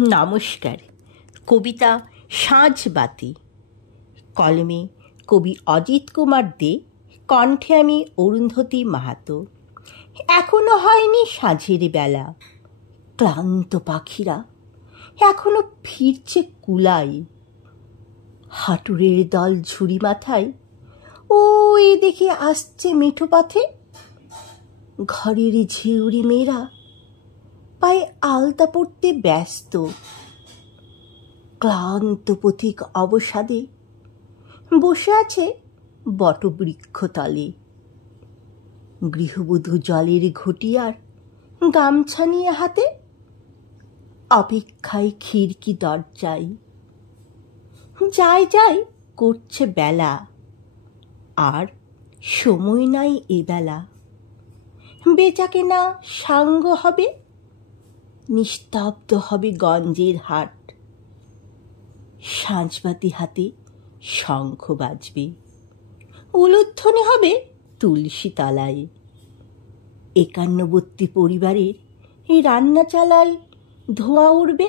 নমস্কার। কবিতা সাঁঝবাতি, কলমে কবি অজিত কুমার দে, কণ্ঠে আমি অরুন্ধতী মাহাতো। এখনো হয়নি সাঁঝের বেলা, ক্লান্ত পাখিরা এখনো ফিরছে কুলাই। হাটুরের দল ঝুড়ি মাথায় ওই দেখে আসছে মেঠো পথে। ঘরের ঝিউরি মেয়েরা পায়ে আলতা পড়তে ব্যস্ত। ক্লান্ত পথিক অবসাদে বসে আছে বটবৃক্ষ তলে। গৃহবধূ জলের ঘটিয়ার গামছা নিয়ে হাতে অপেক্ষায় খিড়কি দরজায়। যায় যায় করছে বেলা, আর সময় নাই এবেলা। বেচাকেনা সাঙ্গ হবে, নিস্তব্ধ হবে গঞ্জের হাট। সাঁঝবাতি হাতে শঙ্খ বাজবে, উলুধ্বনি হবে তুলসী তলায়। 51 পরিবারের এই রান্না চালায় ধোঁয়া উঠবে।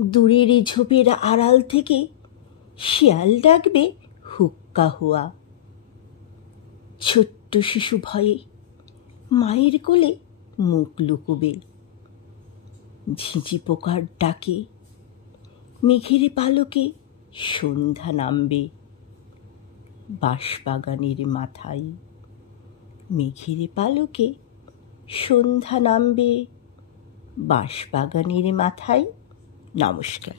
দূরের ঝোপের আড়াল থেকে শিয়াল ডাকবে হুক্কা হুয়া। ছোট্ট শিশু ভয়ে মায়ের কোলে মুখ লুকোবে। ঝিঁঝি পোকার ডাকে মেঘের পালকে সন্ধ্যা নামবে। বাঁশবাগানের মাথায় মেঘের পালকে সন্ধ্যা নামবে। বাঁশবাগানের মাথায়। নমস্কার।